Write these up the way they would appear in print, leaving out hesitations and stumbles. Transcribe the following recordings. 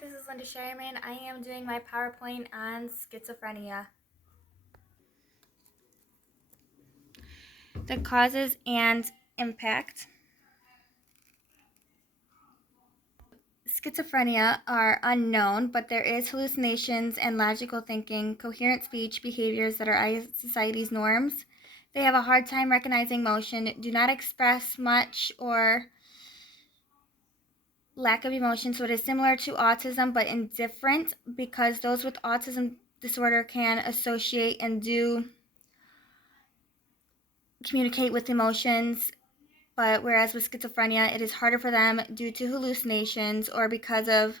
this is Linda Sherman. I am doing my PowerPoint on schizophrenia. The causes and impact. Schizophrenia are unknown, but there is hallucinations and logical thinking, coherent speech behaviors that are society's norms. They have a hard time recognizing emotion, do not express much or lack of emotion, so it is similar to autism but indifferent because those with autism disorder can associate and do communicate with emotions, but whereas with schizophrenia, it is harder for them due to hallucinations or because of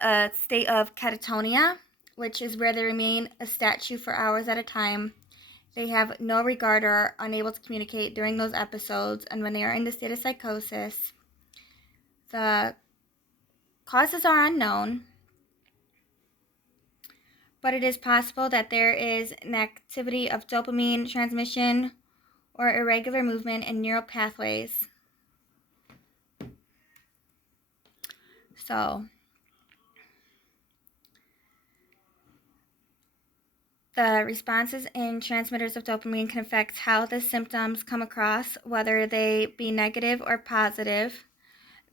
a state of catatonia, which is where they remain a statue for hours at a time. They have no regard or are unable to communicate during those episodes, and when they are in the state of psychosis, the causes are unknown, but it is possible that there is an activity of dopamine transmission or irregular movement in neural pathways. So, the responses in transmitters of dopamine can affect how the symptoms come across, whether they be negative or positive.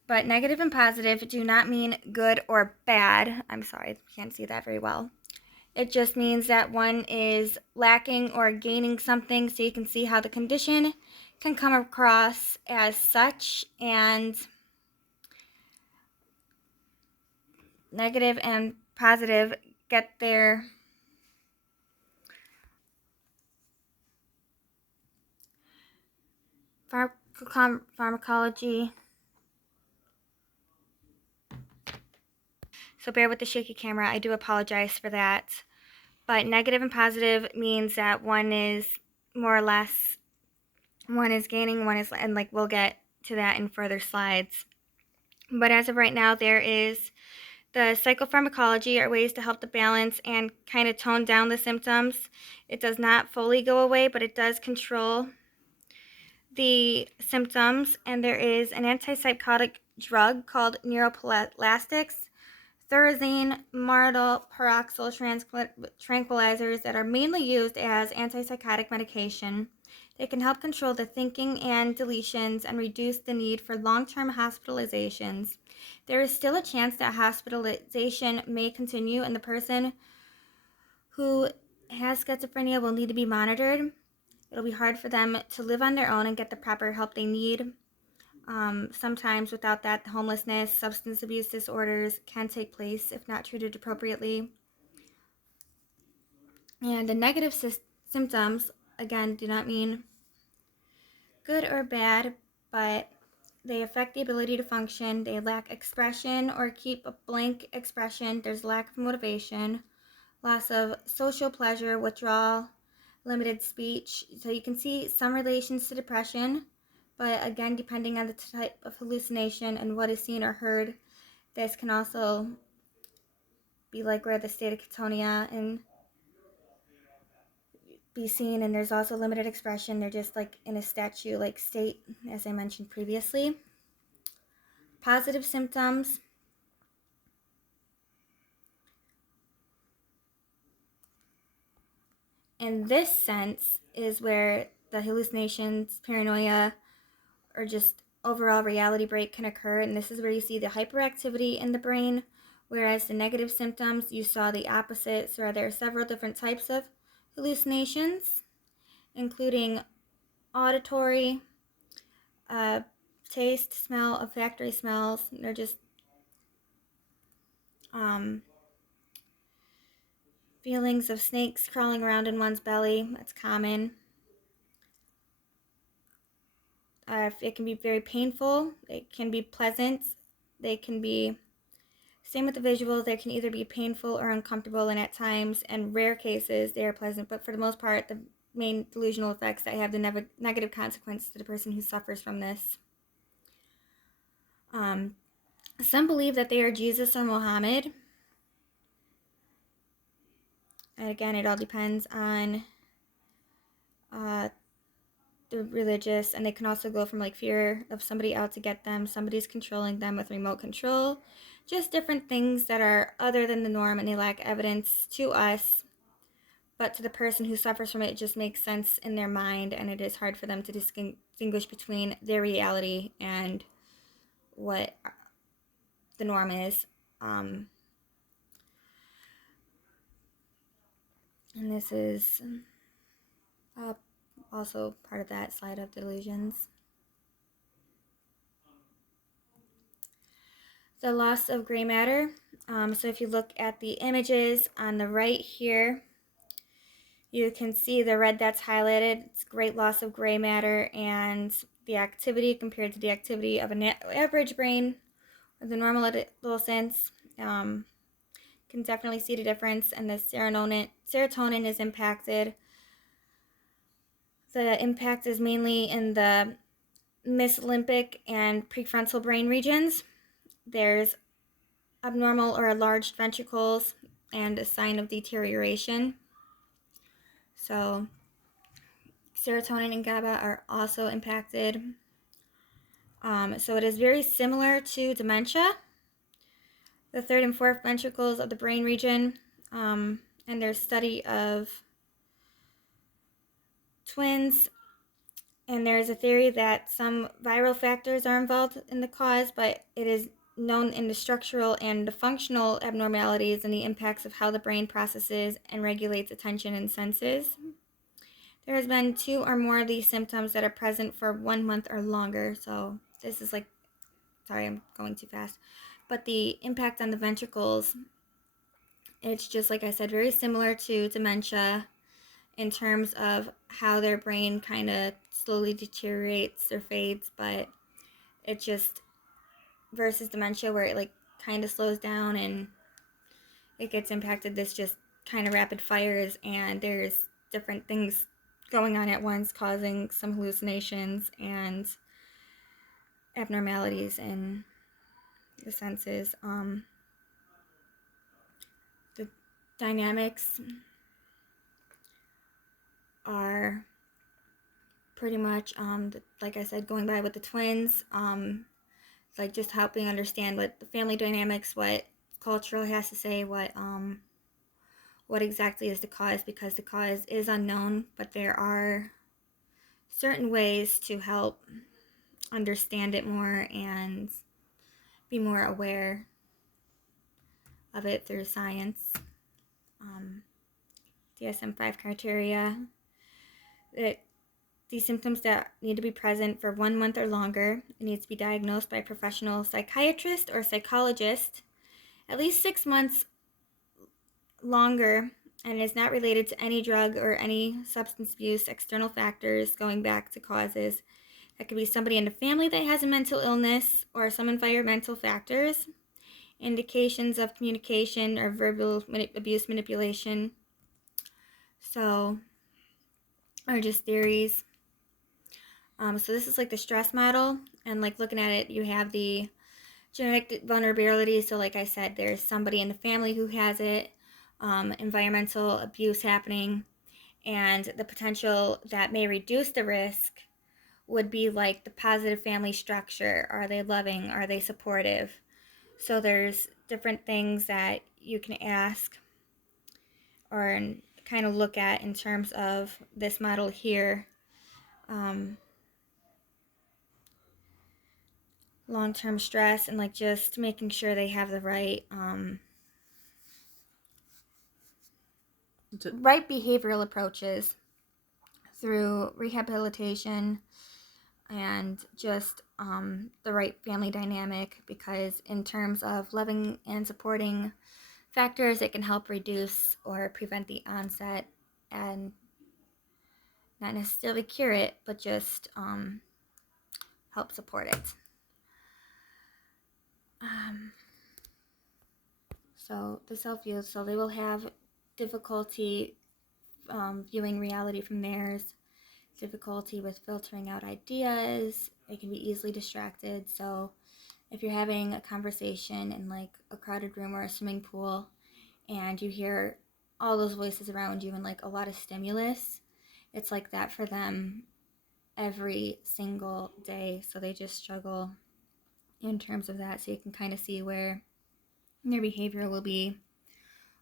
But negative and positive do not mean good or bad. I'm sorry, I can't see that very well. It just means that one is lacking or gaining something, so you can see how the condition can come across as such, and negative and positive get their pharmacology. So bear with the shaky camera. I do apologize for that. But negative and positive means that one is more or less, one is gaining, one is, and like we'll get to that in further slides. But as of right now, there is the psychopharmacology are ways to help to balance and kind of tone down the symptoms. It does not fully go away, but it does control the symptoms. And there is an antipsychotic drug called neuroplastics, Thorazine, Mardal, Paroxyl tranquilizers that are mainly used as antipsychotic medication. They can help control the thinking and deletions and reduce the need for long-term hospitalizations. There is still a chance that hospitalization may continue, and the person who has schizophrenia will need to be monitored. It'll be hard for them to live on their own and get the proper help they need. Sometimes without that, homelessness, substance abuse disorders can take place if not treated appropriately. And the negative symptoms, again, do not mean good or bad, but they affect the ability to function. They lack expression or keep a blank expression. There's lack of motivation, loss of social pleasure, withdrawal, limited speech. So you can see some relations to depression, but again, depending on the type of hallucination and what is seen or heard, this can also be like where the state of catatonia and be seen, and there's also limited expression. They're just like in a statue-like state, as I mentioned previously. Positive symptoms. In this sense is where the hallucinations, paranoia, or just overall reality break can occur, and this is where you see the hyperactivity in the brain, whereas the negative symptoms, you saw the opposite. So there are several different types of hallucinations, including auditory, taste, smell, olfactory smells. They're just feelings of snakes crawling around in one's belly. That's common. It can be very painful. It can be pleasant. They can be, same with the visuals, they can either be painful or uncomfortable, and at times, in rare cases, they are pleasant. But for the most part, the main delusional effects that have the negative consequence to the person who suffers from this. Some believe that they are Jesus or Muhammad. And again, it all depends on the religious, and they can also go from like fear of somebody out to get them, somebody's controlling them with remote control, just different things that are other than the norm and they lack evidence to us, but to the person who suffers from it, it just makes sense in their mind, and it is hard for them to distinguish between their reality and what the norm is. And this is also part of that slide of delusions. The loss of gray matter. So if you look at the images on the right here, you can see the red that's highlighted. It's great loss of gray matter, and the activity compared to the activity of an average brain, or the normal adolescents, can definitely see the difference, and the serotonin is impacted. The impact is mainly in the mesolimbic and prefrontal brain regions. There's abnormal or enlarged ventricles and a sign of deterioration. So serotonin and GABA are also impacted. So it is very similar to dementia. The third and fourth ventricles of the brain region, and there's study of twins, and there's a theory that some viral factors are involved in the cause, but it is known in the structural and the functional abnormalities and the impacts of how the brain processes and regulates attention and senses. There has been 2 or more of these symptoms that are present for 1 month or longer. So this is like, sorry, I'm going too fast. But the impact on the ventricles, it's just like I said, very similar to dementia in terms of how their brain kind of slowly deteriorates or fades, but it just, versus dementia where it like kind of slows down and it gets impacted, this just kind of rapid fires, and there's different things going on at once causing some hallucinations and abnormalities in the senses. The dynamics are pretty much, like I said, going by with the twins, like just helping understand what the family dynamics, what cultural has to say, what exactly is the cause, because the cause is unknown, but there are certain ways to help understand it more and be more aware of it through science. DSM-5 criteria, that these symptoms that need to be present for 1 month or longer, it needs to be diagnosed by a professional psychiatrist or psychologist at least 6 months longer, and is not related to any drug or any substance abuse, external factors going back to causes. That could be somebody in the family that has a mental illness or some environmental factors, indications of communication or verbal abuse manipulation. So, or just theories. So this is like the stress model, and like looking at it, you have the genetic vulnerability. So like I said, there's somebody in the family who has it, environmental abuse happening, and the potential that may reduce the risk would be like the positive family structure. Are they loving? Are they supportive? So there's different things that you can ask or kind of look at in terms of this model here. Long-term stress, and like just making sure they have the right right behavioral approaches through rehabilitation and just the right family dynamic, because in terms of loving and supporting factors, it can help reduce or prevent the onset and not necessarily cure it, but just help support it. So the self-view, so they will have difficulty viewing reality from theirs, difficulty with filtering out ideas. They can be easily distracted. So if you're having a conversation in like a crowded room or a swimming pool and you hear all those voices around you and like a lot of stimulus, it's like that for them. every single day. So they just struggle in terms of that. So you can kind of see where their behavior will be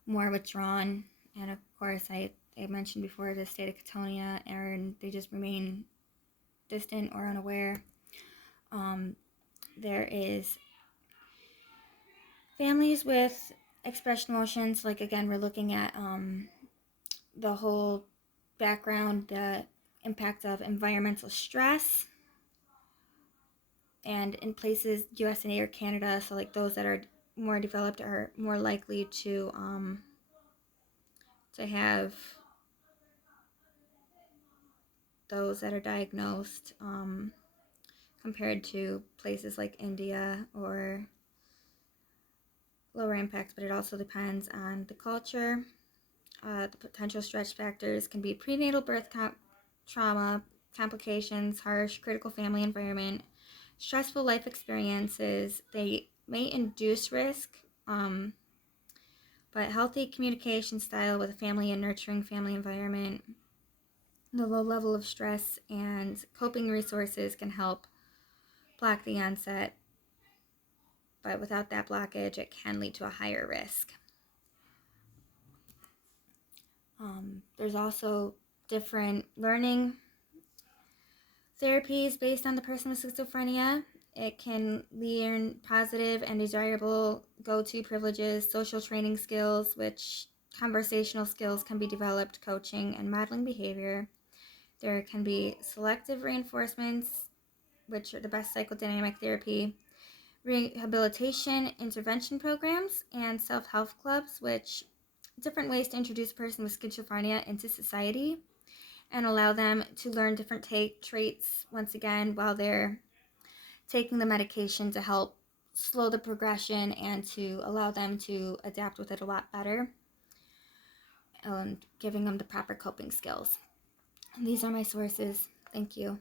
more withdrawn. And of course, I mentioned before the state of catatonia, and they just remain distant or unaware. There is families with expressed emotions. Like, again, we're looking at the whole background, the impact of environmental stress, and in places USA or Canada, so like those that are more developed are more likely to have those that are diagnosed, compared to places like India or lower impacts. But it also depends on the culture. The potential stress factors can be prenatal birth trauma, complications, harsh, critical family environment, stressful life experiences. They may induce risk, but healthy communication style with a family and nurturing family environment, the low level of stress, and coping resources can help block the onset. But without that blockage, it can lead to a higher risk. There's also different learning therapies based on the person with schizophrenia. It can learn positive and desirable go-to privileges, social training skills, which conversational skills can be developed, coaching, and modeling behavior. There can be selective reinforcements, which are the best psychodynamic therapy, rehabilitation intervention programs, and self-help clubs, which different ways to introduce a person with schizophrenia into society and allow them to learn different traits once again while they're taking the medication to help slow the progression and to allow them to adapt with it a lot better, and giving them the proper coping skills. And these are my sources. Thank you.